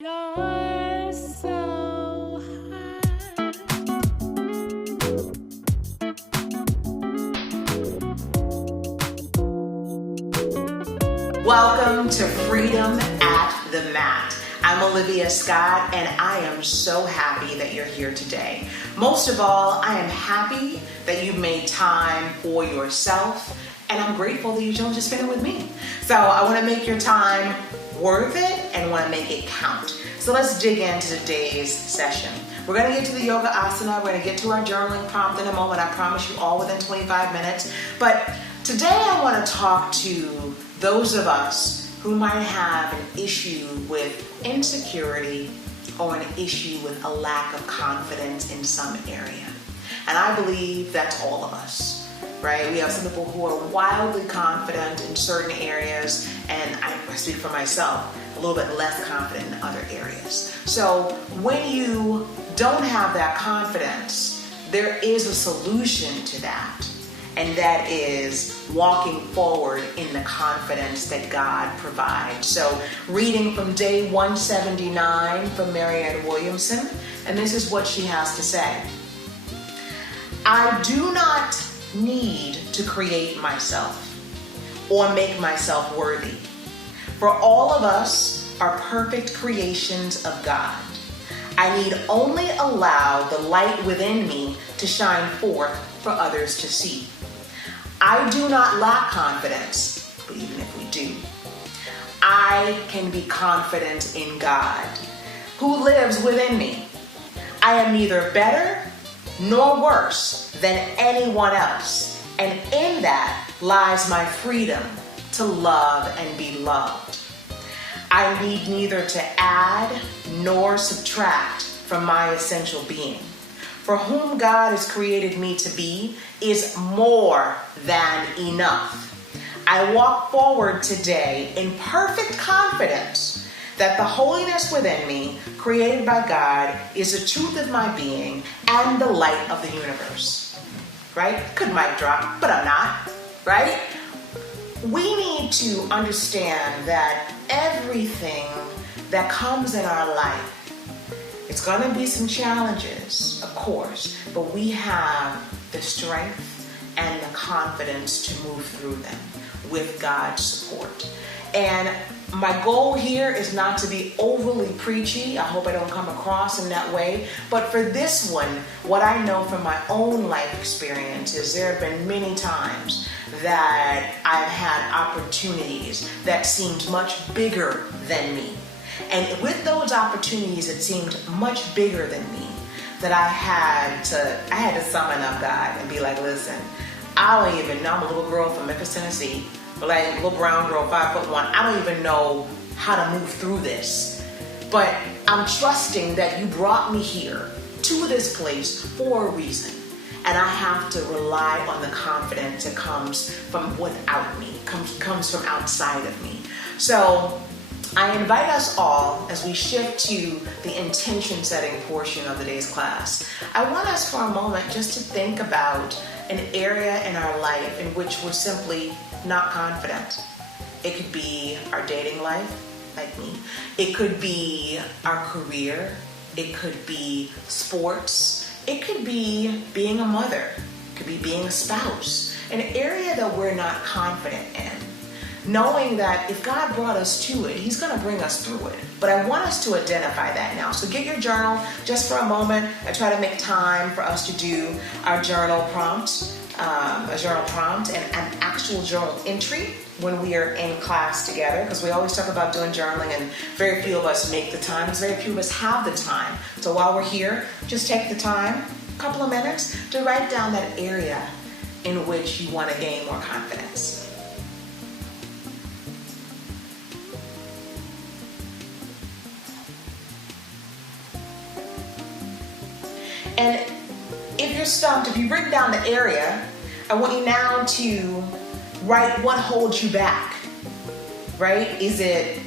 You're so high. Welcome to Freedom at the Mat. I'm Olivia Scott, and I am so happy that you're here today. Most of all, I am happy that you made time for yourself, and I'm grateful that you chose to spend it with me. So I want to make your time worth it and want to make it count. So let's dig into today's session. We're going to get to the yoga asana. We're going to get to our journaling prompt in a moment. I promise you all within 25 minutes. But today I want to talk to those of us who might have an issue with insecurity or an issue with a lack of confidence in some area. And I believe that's all of us, right? We have some people who are wildly confident in certain areas, and I speak for myself, a little bit less confident in other areas. So when you don't have that confidence, there is a solution to that. And that is walking forward in the confidence that God provides. So reading from day 179 from Marianne Williamson, and this is what she has to say. I do not need to create myself or make myself worthy. For all of us are perfect creations of God. I need only allow the light within me to shine forth for others to see. I do not lack confidence, but even if we do, I can be confident in God, who lives within me. I am neither better nor worse than anyone else, and in that lies my freedom to love and be loved. I need neither to add nor subtract from my essential being. For whom God has created me to be is more than enough. I walk forward today in perfect confidence that the holiness within me, created by God, is the truth of my being and the light of the universe. Right? Could mic drop, but I'm not. Right? We need to understand that everything that comes in our life, it's going to be some challenges, of course, but we have the strength and the confidence to move through them with God's support. And my goal here is not to be overly preachy. I hope I don't come across in that way. But for this one, what I know from my own life experience is there have been many times that I've had opportunities that seemed much bigger than me. And with those opportunities, it seemed much bigger than me, that I had to summon up God and be like, listen, I don't even know. I'm a little girl from Memphis, Tennessee, like a little brown girl, 5'1". I don't even know how to move through this. But I'm trusting that you brought me here to this place for a reason. And I have to rely on the confidence that comes from without me, comes from outside of me. So I invite us all, as we shift to the intention setting portion of today's class, I want us for a moment just to think about an area in our life in which we're simply not confident. It could be our dating life, like me. It could be our career. It could be sports. It could be being a mother. It could be being a spouse. An area that we're not confident in. Knowing that if God brought us to it, He's going to bring us through it. But I want us to identify that now. So get your journal just for a moment. I try to make time for us to do our journal prompt, and an actual journal entry when we are in class together. Because we always talk about doing journaling, and very few of us make the time. Because very few of us have the time. So while we're here, just take the time, a couple of minutes, to write down that area in which you want to gain more confidence. And if you're stumped, if you've written down the area, I want you now to write what holds you back, right? Is it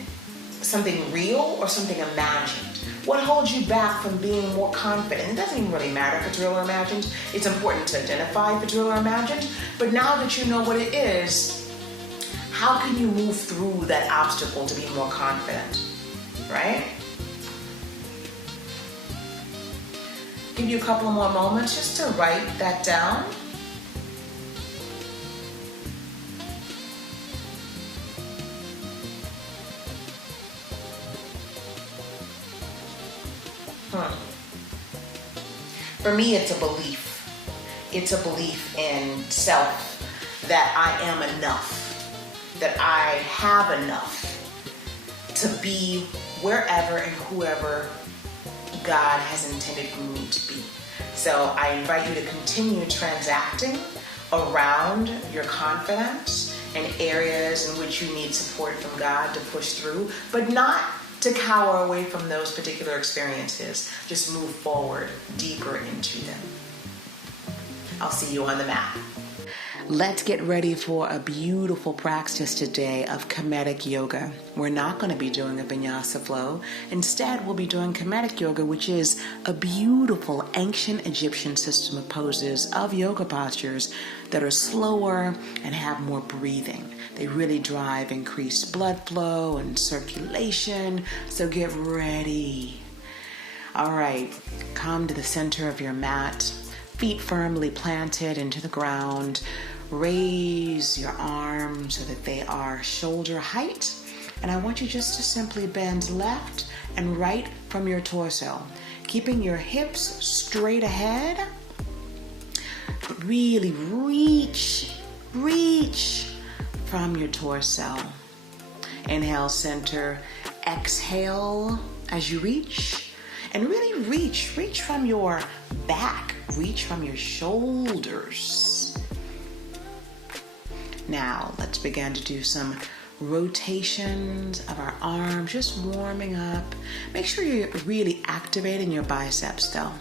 something real or something imagined? What holds you back from being more confident? It doesn't even really matter if it's real or imagined. It's important to identify if it's real or imagined. But now that you know what it is, how can you move through that obstacle to be more confident, right? Give you a couple more moments just to write that down. For me, it's a belief. It's a belief in self, that I am enough, that I have enough to be wherever and whoever God has intended for me to be. So I invite you to continue transacting around your confidence and areas in which you need support from God to push through, but not to cower away from those particular experiences. Just move forward, deeper into them. I'll see you on the mat. Let's get ready for a beautiful practice today of Kemetic yoga. We're not going to be doing a vinyasa flow. Instead, we'll be doing Kemetic yoga, which is a beautiful ancient Egyptian system of poses, of yoga postures that are slower and have more breathing. They really drive increased blood flow and circulation, so get ready. All right, come to the center of your mat, feet firmly planted into the ground. Raise your arms so that they are shoulder height. And I want you just to simply bend left and right from your torso, keeping your hips straight ahead. But really reach from your torso. Inhale, center. Exhale as you reach. And really reach from your back. Reach from your shoulders. Now, let's begin to do some rotations of our arms, just warming up. Make sure you're really activating your biceps though.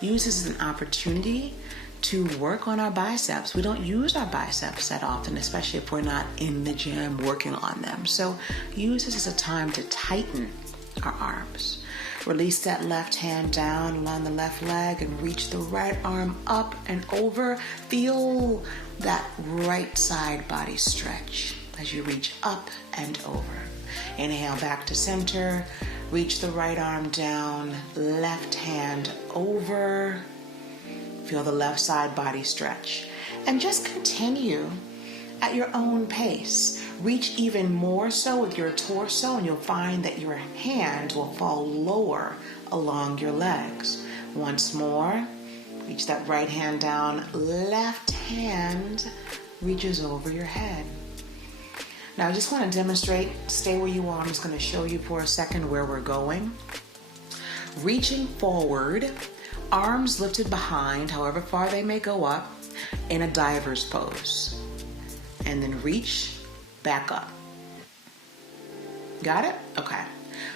Use this as an opportunity to work on our biceps. We don't use our biceps that often, especially if we're not in the gym working on them. So use this as a time to tighten our arms. Release that left hand down along the left leg and reach the right arm up and over. Feel that right side body stretch as you reach up and over. Inhale back to center. Reach the right arm down, left hand over. Feel the left side body stretch. And just continue at your own pace. Reach even more so with your torso, and you'll find that your hand will fall lower along your legs. Once more, reach that right hand down, left hand reaches over your head. Now I just want to demonstrate, stay where you are. I'm just going to show you for a second where we're going. Reaching forward, arms lifted behind, however far they may go up, in a diver's pose. And then reach back up. Got it? Okay.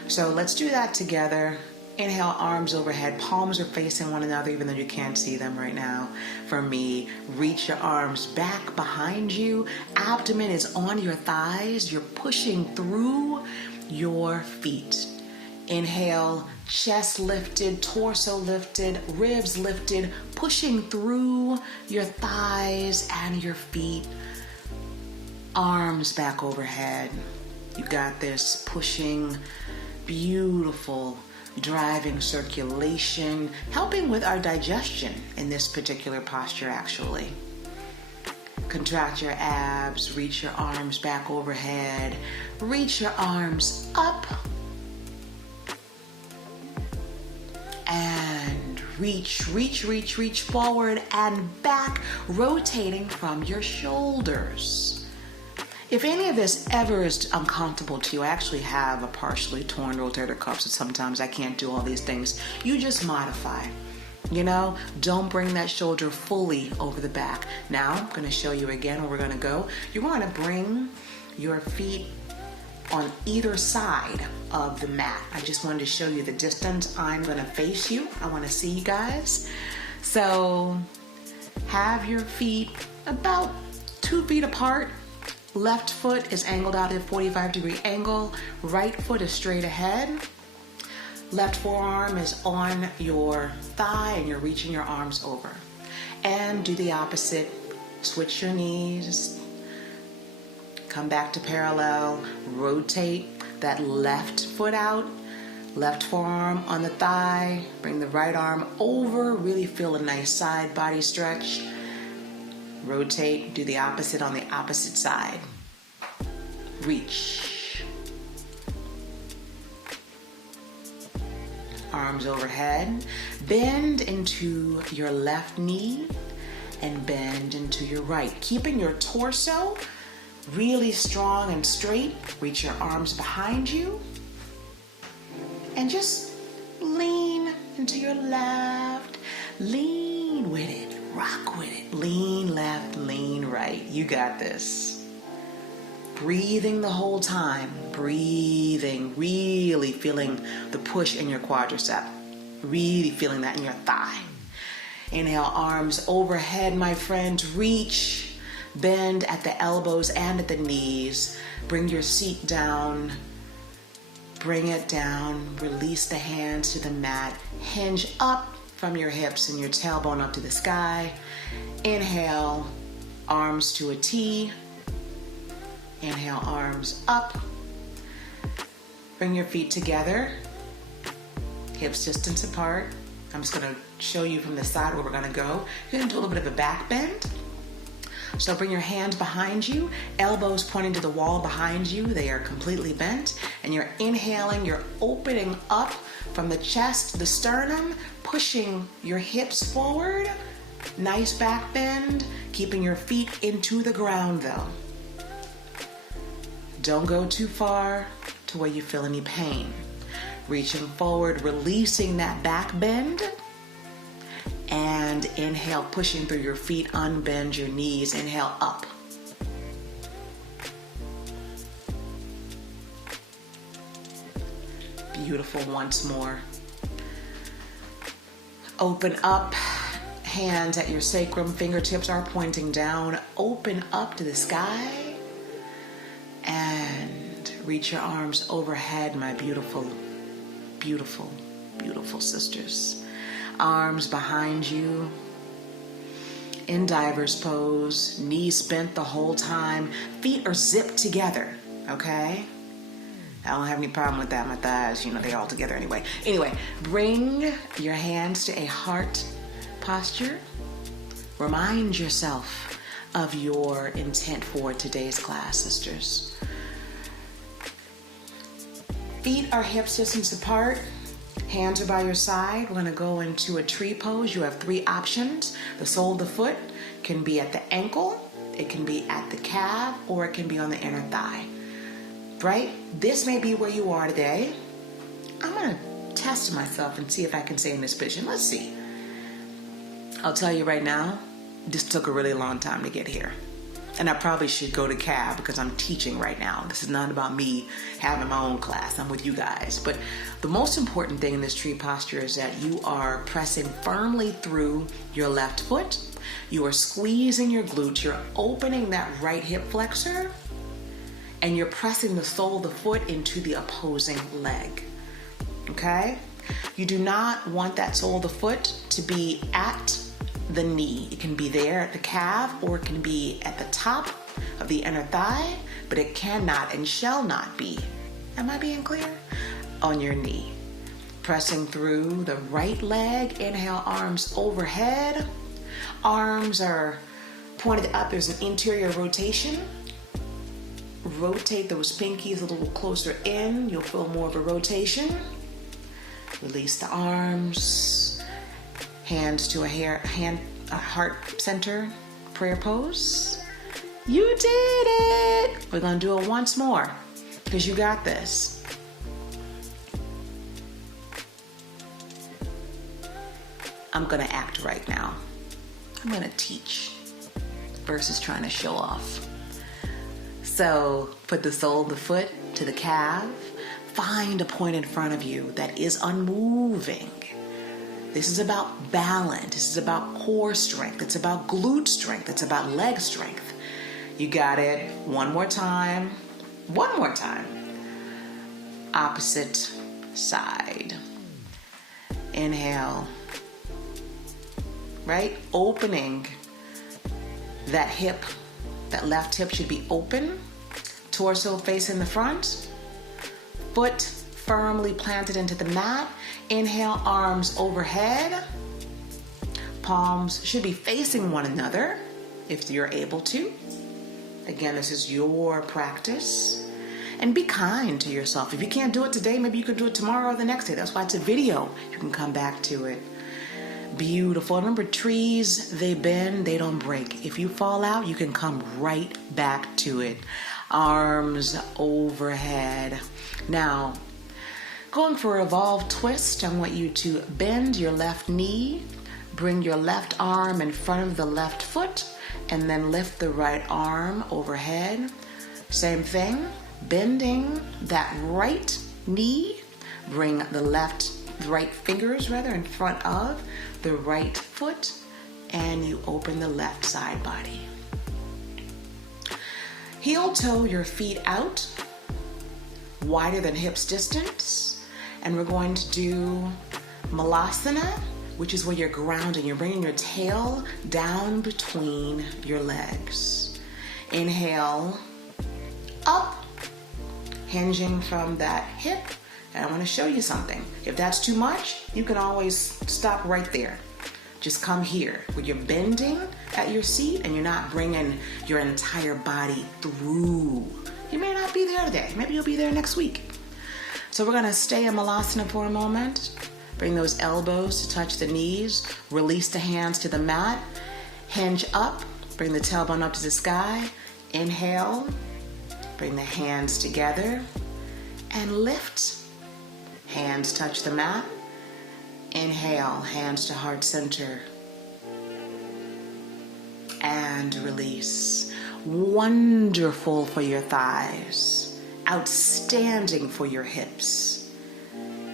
So let's do that together. Inhale, arms overhead, palms are facing one another even though you can't see them right now. For me, reach your arms back behind you. Abdomen is on your thighs. You're pushing through your feet. Inhale, chest lifted, torso lifted, ribs lifted, pushing through your thighs and your feet. Arms back overhead. You got this. Pushing. Beautiful. Driving circulation. Helping with our digestion in this particular posture, actually. Contract your abs. Reach your arms back overhead. Reach your arms up. And reach forward and back, rotating from your shoulders. If any of this ever is uncomfortable to you, I actually have a partially torn rotator cuff, so sometimes I can't do all these things. You just modify. Don't bring that shoulder fully over the back. Now, I'm going to show you again where we're going to go. You're going to bring your feet on either side of the mat. I just wanted to show you the distance. I'm going to face you. I want to see you guys. So have your feet about 2 feet apart. Left foot is angled out at a 45-degree angle. Right foot is straight ahead. Left forearm is on your thigh and you're reaching your arms over. And do the opposite. Switch your knees. Come back to parallel. Rotate that left foot out. Left forearm on the thigh. Bring the right arm over. Really feel a nice side body stretch. Rotate. Do the opposite on the opposite side. Reach. Arms overhead. Bend into your left knee and bend into your right. Keeping your torso really strong and straight. Reach your arms behind you. And just lean into your left. Lean with it. Rock with it. Lean left, lean right. You got this. Breathing the whole time. Breathing. Really feeling the push in your quadricep. Really feeling that in your thigh. Inhale, arms overhead, my friends. Reach. Bend at the elbows and at the knees. Bring your seat down. Bring it down. Release the hands to the mat. Hinge up from your hips and your tailbone up to the sky. Inhale, arms to a T. Inhale, arms up. Bring your feet together. Hips distance apart. I'm just going to show you from the side where we're going to go. You're going to do a little bit of a back bend. So bring your hands behind you, elbows pointing to the wall behind you. They are completely bent. And you're inhaling, you're opening up from the chest, the sternum, pushing your hips forward. Nice back bend, keeping your feet into the ground though. Don't go too far to where you feel any pain. Reaching forward, releasing that back bend. And inhale, pushing through your feet, unbend your knees. Inhale, up. Beautiful, once more. Open up, hands at your sacrum, fingertips are pointing down. Open up to the sky. And reach your arms overhead, my beautiful, beautiful, beautiful sisters. Arms behind you in diver's pose, knees bent the whole time, feet are zipped together, okay? I don't have any problem with that. My thighs, they all together anyway. Anyway, bring your hands to a heart posture. Remind yourself of your intent for today's class, sisters. Feet are hips distance apart. Hands are by your side. We're going to go into a tree pose. You have 3 options. The sole of the foot can be at the ankle, it can be at the calf, or it can be on the inner thigh. Right? This may be where you are today. I'm going to test myself and see if I can stay in this position. Let's see. I'll tell you right now, this took a really long time to get here. And I probably should go to calf because I'm teaching right now. This is not about me having my own class. I'm with you guys. But the most important thing in this tree posture is that you are pressing firmly through your left foot. You are squeezing your glutes. You're opening that right hip flexor. And you're pressing the sole of the foot into the opposing leg. Okay? You do not want that sole of the foot to be at the knee. It can be there at the calf, or it can be at the top of the inner thigh, but it cannot and shall not be, am I being clear? On your knee. Pressing through the right leg. Inhale, arms overhead. Arms are pointed up. There's an interior rotation. Rotate those pinkies a little closer in. You'll feel more of a rotation. Release the arms. Hands to a heart center prayer pose. You did it. We're going to do it once more because you got this. I'm going to act right now. I'm going to teach versus trying to show off. So put the sole of the foot to the calf. Find a point in front of you that is unmoving. This is about balance. This is about core strength. It's about glute strength. It's about leg strength. You got it. One more time. One more time. Opposite side. Inhale. Right? Opening that hip. That left hip should be open. Torso facing the front. Foot firmly planted into the mat. Inhale, arms overhead. Palms should be facing one another if you're able to. Again, this is your practice. And be kind to yourself. If you can't do it today, maybe you can do it tomorrow or the next day. That's why it's a video. You can come back to it. Beautiful. Remember, trees, they bend, they don't break. If you fall out, you can come right back to it. Arms overhead. Now, going for a evolved twist, I want you to bend your left knee, bring your left arm in front of the left foot, and then lift the right arm overhead. Same thing. Bending that right knee, bring the right fingers in front of the right foot, and you open the left side body. Heel toe your feet out, wider than hips distance, and we're going to do Malasana, which is where you're grounding. You're bringing your tail down between your legs. Inhale, up, hinging from that hip. And I want to show you something. If that's too much, you can always stop right there. Just come here where you're bending at your seat and you're not bringing your entire body through. You may not be there today. Maybe you'll be there next week. So we're going to stay in Malasana for a moment. Bring those elbows to touch the knees. Release the hands to the mat. Hinge up. Bring the tailbone up to the sky. Inhale. Bring the hands together and lift. Hands touch the mat. Inhale, hands to heart center. And release. Wonderful for your thighs. Outstanding for your hips.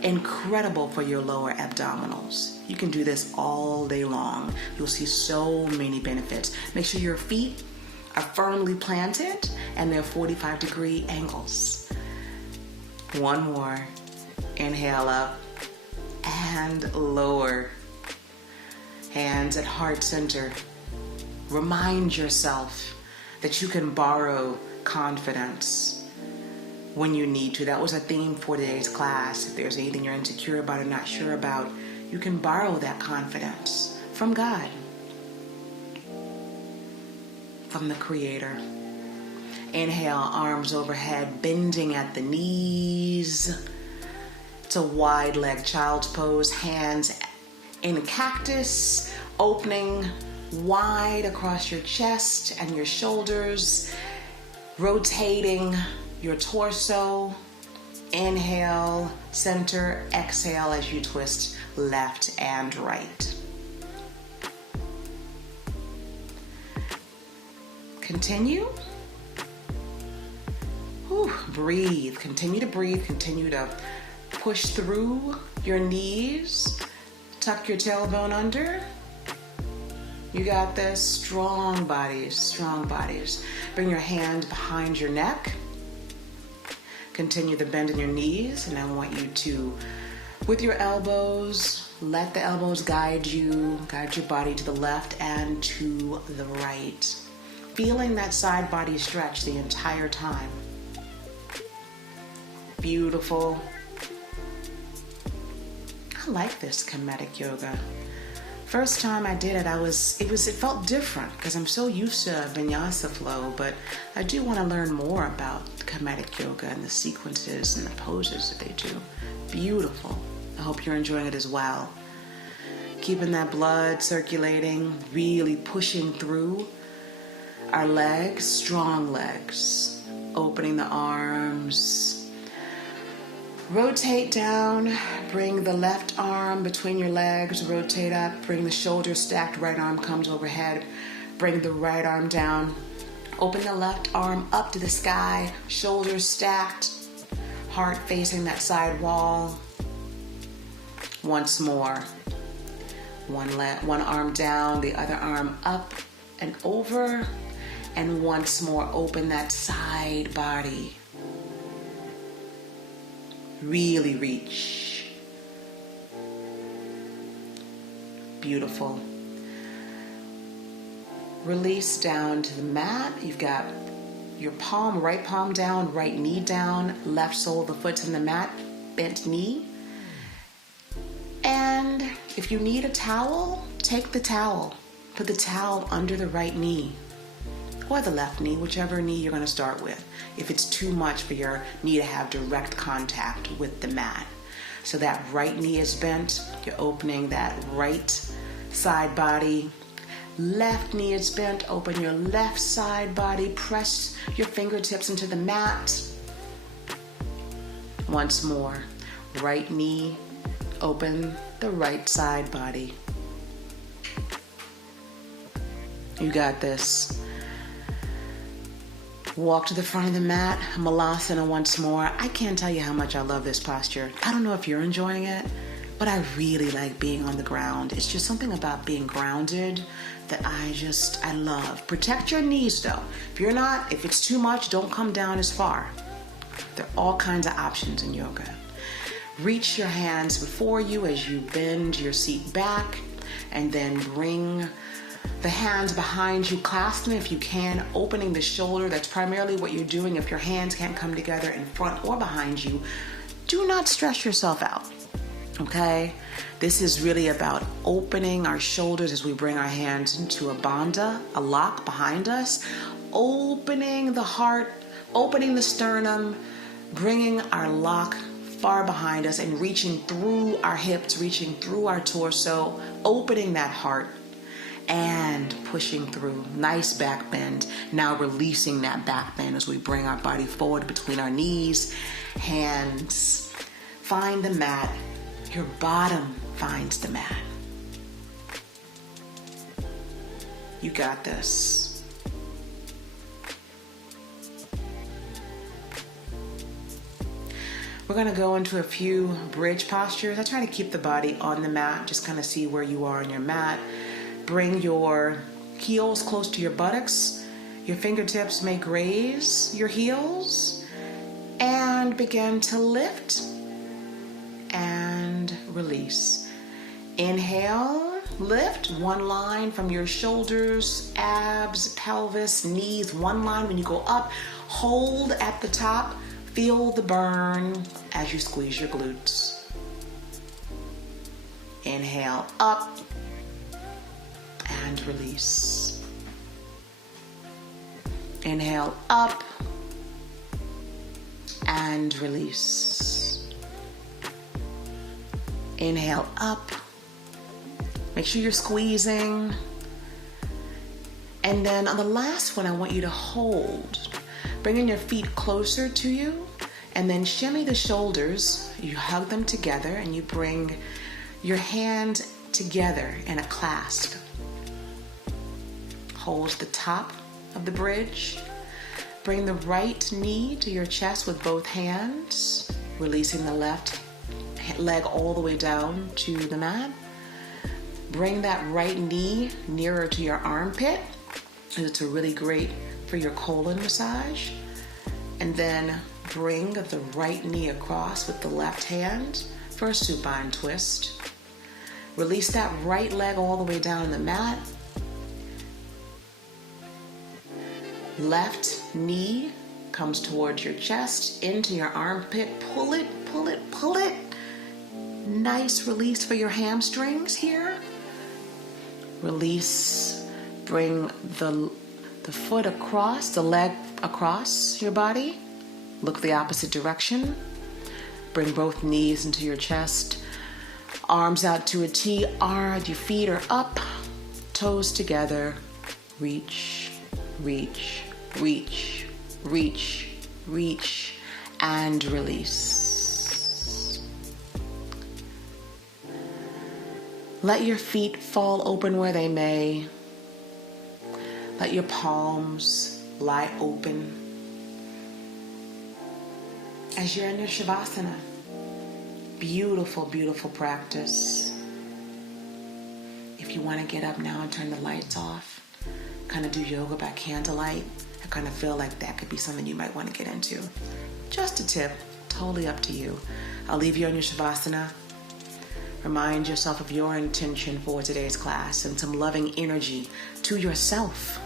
Incredible for your lower abdominals. You can do this all day long. You'll see so many benefits. Make sure your feet are firmly planted and they're 45-degree angles. One more. Inhale up and lower. Hands at heart center. Remind yourself that you can borrow confidence when you need to. That was a theme for today's class. If there's anything you're insecure about or not sure about, you can borrow that confidence from God, from the Creator. Inhale, arms overhead, bending at the knees. It's a wide leg child's pose. Hands in a cactus, opening wide across your chest and your shoulders, rotating your torso. Inhale, center, exhale as you twist left and right. Continue. Breathe. Continue to breathe. Continue to push through your knees. Tuck your tailbone under. You got this. Strong bodies, strong bodies. Bring your hand behind your neck. Continue the bend in your knees, and I want you to, with your elbows, let the elbows guide your body to the left and to the right. Feeling that side body stretch the entire time. Beautiful. I like this Kemetic yoga. First time I did it, it felt different because I'm so used to vinyasa flow, but I do want to learn more about Kemetic yoga and the sequences and the poses that they do. Beautiful. I hope you're enjoying it as well. Keeping that blood circulating, really pushing through our legs, strong legs. Opening the arms. Rotate down, bring the left arm between your legs, rotate up, bring the shoulders stacked, right arm comes overhead, bring the right arm down, open the left arm up to the sky, shoulders stacked, heart facing that side wall. Once more, one arm down, the other arm up and over, and once more open that side body. Really reach. Beautiful. Release down to the mat. You've got your palm, right palm down, right knee down, left sole of the foot's in the mat. bent knee. And if you need a towel, take the towel. Put the towel under the right knee or the left knee, whichever knee you're going to start with, if it's too much for your knee to have direct contact with the mat. So that right knee is bent, you're opening that right side body. Left knee is bent, open your left side body, press your fingertips into the mat. Once more, right knee, open the right side body. You got this. Walk to the front of the mat, Malasana once more. I can't tell you how much I love this posture. I don't know if you're enjoying it, but I really like being on the ground. It's just something about being grounded that I love. Protect your knees though. If it's too much, don't come down as far. There are all kinds of options in yoga. Reach your hands before you as you bend your seat back, and then bring the hands behind you, clasp them if you can, opening the shoulder. That's primarily what you're doing. If your hands can't come together in front or behind you, do not stress yourself out, okay? This is really about opening our shoulders as we bring our hands into a bandha, a lock behind us, opening the heart, opening the sternum, bringing our lock far behind us and reaching through our hips, reaching through our torso, opening that heart and pushing through. Nice back bend. Now releasing that back bend as we bring our body forward between our knees. Hands find the mat. Your bottom finds the mat. You got this. We're gonna go into a few bridge postures. I try to keep the body on the mat, just kind of see where you are on your mat. Bring your heels close to your buttocks. Your fingertips may graze your heels, and begin to lift and release. Inhale, lift, one line from your shoulders, abs, pelvis, knees, one line. When you go up, hold at the top. Feel the burn as you squeeze your glutes. Inhale, up and release. Inhale, up and release. Inhale, up. Make sure you're squeezing. And then on the last one, I want you to hold. Bringing your feet closer to you, and then shimmy the shoulders. You hug them together, and you bring your hand together in a clasp. Hold the top of the bridge. Bring the right knee to your chest with both hands, releasing the left leg all the way down to the mat. Bring that right knee nearer to your armpit. It's a really great for your colon massage. And then bring the right knee across with the left hand for a supine twist. Release that right leg all the way down on the mat. Left knee comes towards your chest, into your armpit. Pull it, pull it, pull it. Nice release for your hamstrings here. Release. Bring the foot across, the leg across your body. Look the opposite direction. Bring both knees into your chest. Arms out to a T. Your feet are up. Toes together. Reach, reach, reach, reach, reach, and release. Let your feet fall open where they may. Let your palms lie open as you're in your Shavasana. Beautiful, beautiful practice. If you want to get up now and turn the lights off, kind of do yoga by candlelight, I kind of feel like that could be something you might want to get into. Just a tip, totally up to you. I'll leave you on your Shavasana. Remind yourself of your intention for today's class and some loving energy to yourself.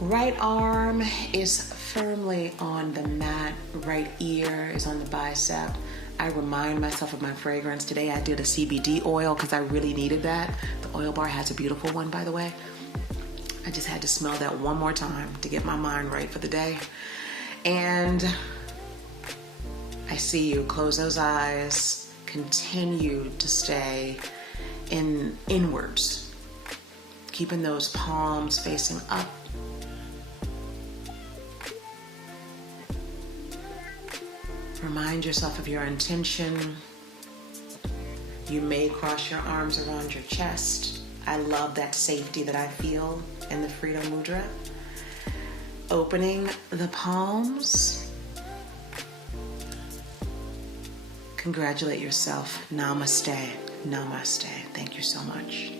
Right arm is firmly on the mat. Right ear is on the bicep. I remind myself of my fragrance. Today I did a CBD oil because I really needed that. The oil bar has a beautiful one, by the way. I just had to smell that one more time to get my mind right for the day. And I see you. Close those eyes. Continue to stay inwards. Keeping those palms facing up. Remind yourself of your intention. You may cross your arms around your chest. I love that safety that I feel in the Freedom Mudra. Opening the palms. Congratulate yourself. Namaste. Namaste. Thank you so much.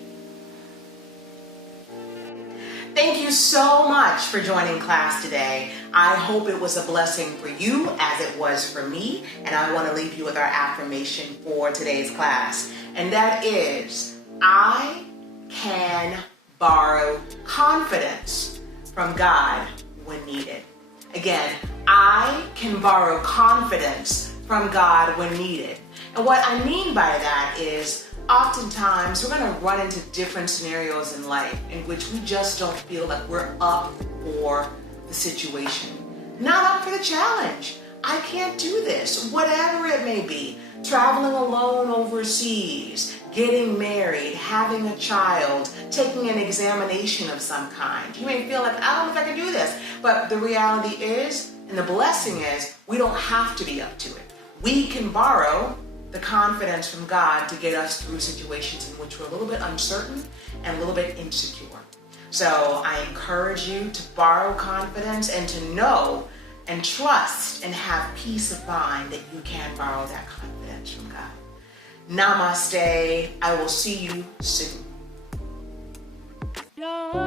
Thank you so much for joining class today. I hope it was a blessing for you as it was for me. And I want to leave you with our affirmation for today's class. And that is, I can borrow confidence from God when needed. Again, I can borrow confidence from God when needed. And what I mean by that is, oftentimes we're going to run into different scenarios in life in which we just don't feel like we're up for the situation, not up for the challenge. I can't do this, whatever it may be. Traveling alone overseas, getting married, having a child, taking an examination of some kind. You may feel like, I don't know if I can do this. But the reality is, and the blessing is, we don't have to be up to it. We can borrow the confidence from God to get us through situations in which we're a little bit uncertain and a little bit insecure. So I encourage you to borrow confidence and to know and trust and have peace of mind that you can borrow that confidence from God. Namaste. I will see you soon. Love.